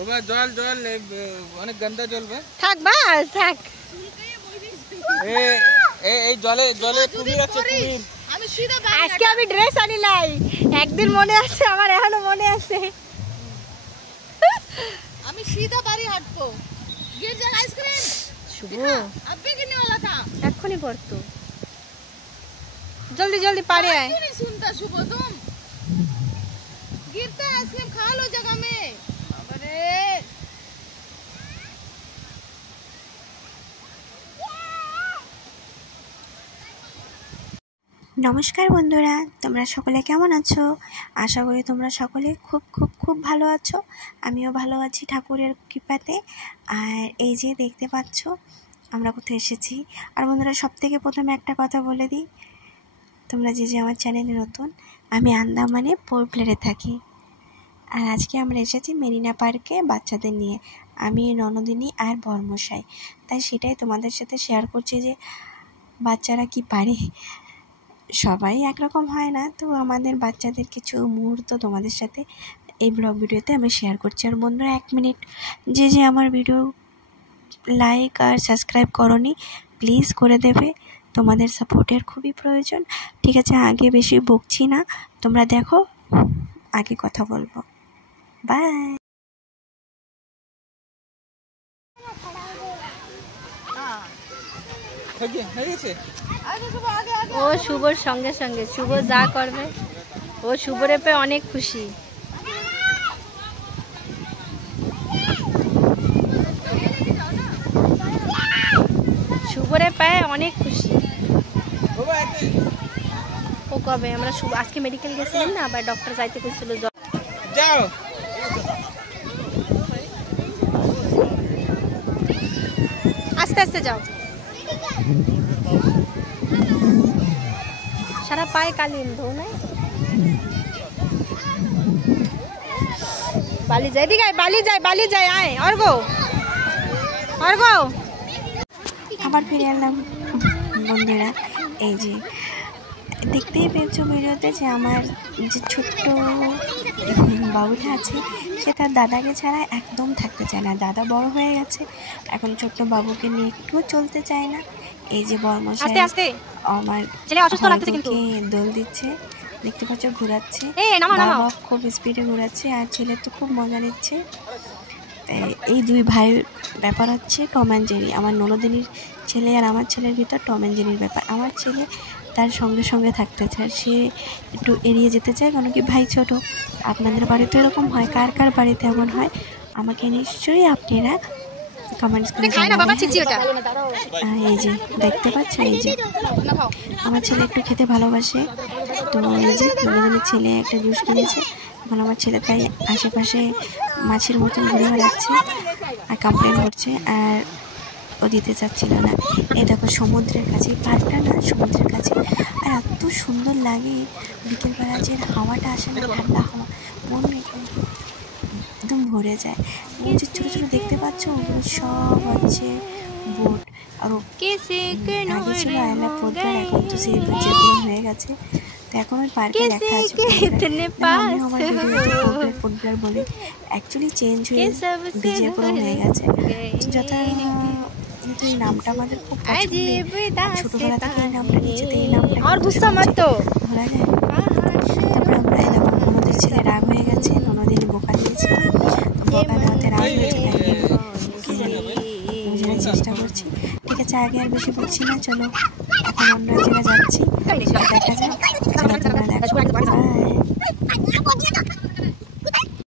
ওবা জল জল অনেক গন্ধা জল বে থাক বাস থাক এই জলে জলে কুমির আছে কুমির আমি সিধা আজকে আমি ড্রেস আনি নাই একদিন মনে আছে আমার এখনো মনে আছে আমি সিধা বাড়ি হাঁটবো गिर जाएगा आइसक्रीम शुभ अभी गिरने वाला था এখনি পড়তো जल्दी जल्दी पारे आए क्यों नहीं सुनता शुभ तुम गिरता है आइसक्रीम खा लो जगह में अरे নমস্কার বন্ধুরা, তোমরা সকলে কেমন আছো? আশা করি তোমরা সকলে খুব খুব খুব ভালো আছো। আমিও ভালো আছি ঠাকুরের কৃপাতে। আর এই যে দেখতে পাচ্ছ আমরা কোথায় এসেছি। আর বন্ধুরা, সবথেকে প্রথমে একটা কথা বলে দিই, তোমরা যে আমার চ্যানেলে নতুন, আমি আন্দামানে পোর্ট ব্লেয়ারে থাকি। আর আজকে আমরা এসেছি মেরিনা পার্কে বাচ্চাদের নিয়ে, আমি ননদিনী আর বর্মশাই। তাই সেটাই তোমাদের সাথে শেয়ার করছি যে বাচ্চারা কি পারে। সবাই একরকম হয় না, তো আমাদের বাচ্চাদের কিছু মুহূর্ত তোমাদের সাথে এই ব্লগ ভিডিওতে আমি শেয়ার করছি। আর বন্ধুরা, 1 মিনিট যে আমার ভিডিও লাইক আর সাবস্ক্রাইব করোনি, প্লিজ করে দেবে, তোমাদের সাপোর্টের খুবই প্রয়োজন। ঠিক আছে, আগে বেশি বকছি না, তোমরা দেখো, আগে কথা বলবো। বাই। ও শুভর সঙ্গে সঙ্গে শুভ যা করবে, ও শুভরে পেয়ে অনেক খুশি। শুভরে পেয়ে অনেক খুশি। ও কবে আমরা আজকে মেডিকেল গেছিলাম না, আবার ডক্টর যাইতে কইছিল যাও। আস্তে আস্তে যাও, সারা পায়ে কালিম ধো নাই। বালি যায় দিকে, বালি যায় আয় অর্গো আবার ফিরে এলাম বন্ধুরা। এই যে দেখতেই পেয়েছো ভিডিওতে যে আমার যে ছোট্ট বাবুটা আছে, সে তার দাদাকে ছাড়া একদম থাকতে চায় না। দাদা বড় হয়ে গেছে, এখন ছোট্ট বাবুকে নিয়ে একটুও চলতে চায় না। এই যে বর্মশাই আমার দোল দিচ্ছে, দেখতে পাচ্ছ, ঘোরাচ্ছে, বাবা খুব স্পিডে ঘোরাচ্ছে আর ছেলে তো খুব মজা নিচ্ছে। এই দুই ভাইয়ের ব্যাপার হচ্ছে টম অ্যান্ড জেরি। আমার ননদিনীর ছেলে আর আমার ছেলের ভিতর টম অ্যান্ড জেরির ব্যাপার। আমার ছেলে তার সঙ্গে সঙ্গে থাকতে চায়, সে একটু এড়িয়ে যেতে চায়, কারণ কি ভাই ছোট। আপনাদের বাড়িতে এরকম হয়? কার কার বাড়িতে এমন হয় আমাকে নিশ্চয়ই আপনারা কমেন্টস করে জানাবেন। এই যে দেখতে পাচ্ছ, এই যে আমার ছেলে একটু খেতে ভালোবাসে, তো এই যে ননদিনীর ছেলে একটা জুস কিনেছে। এখন আমার ছেলে তাই আশেপাশে মাছের মতন ঘুরে বেড়াচ্ছে আর কমপ্লেন করছে, আর ও দিতে চাচ্ছিল না। এই দেখো সমুদ্রের কাছে, পার্কটা না সমুদ্রের কাছে, আর এত সুন্দর লাগে বিকেলবেলা যে হাওয়াটা আসে না, ঠান্ডা হাওয়া, মন একদম ভরে যায়। যে ছোটো ছোটো দেখতে পাচ্ছ, ওগুলো সব হচ্ছে বোট। আর আগে ছিল আয়লা পোদ্দার, এখন তো সেই বিজয়পুরম হয়ে গেছে। তো এখন ওই পার্কে লেখা আছে আমি আমার ভিডিওতে পোদ্দার বলে, অ্যাকচুয়ালি চেঞ্জ হয়ে বিজয়পুরম হয়ে গেছে। যথা কিন্তু এই নামটা আমাদের খুব পছন্দের, ছোটবেলা থেকে এই নামটা নিচেতে এই নামটা ধরা যায়। তারপরে আমরা এই দেখো ননদের ছেলে রাগ হয়ে গেছে, ননদিনী বোকা দিয়েছে, তো বোকা দেওয়াতে রাগ হয়েছে, বোঝানোর চেষ্টা করছি। ঠিক আছে, আগে আর বেশি বলছি না, চলো এখন অন্য জায়গায় যাচ্ছি, দেখা যাক, চলো তোমরা দেখো।